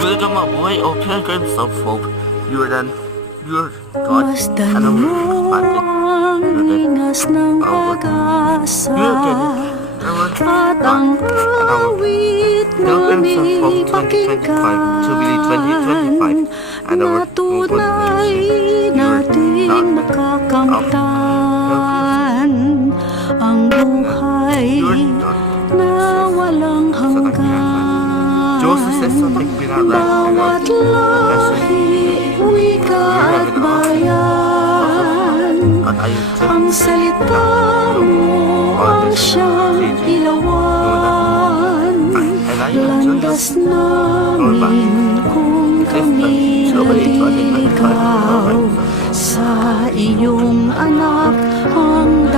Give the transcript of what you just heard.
William Mabuhay o Pilgrims of Hope, you're God, and I'm expanded. Ingas ng pag-asa at ang awit na may pakinggan na tunay nating nakakamtan ang buhay na walang hanggan. Bawat lahi, wika at bayan, ang salita mo ang siyang ilawan. Landas namin kung kami naliligaw, sa iyong anak ang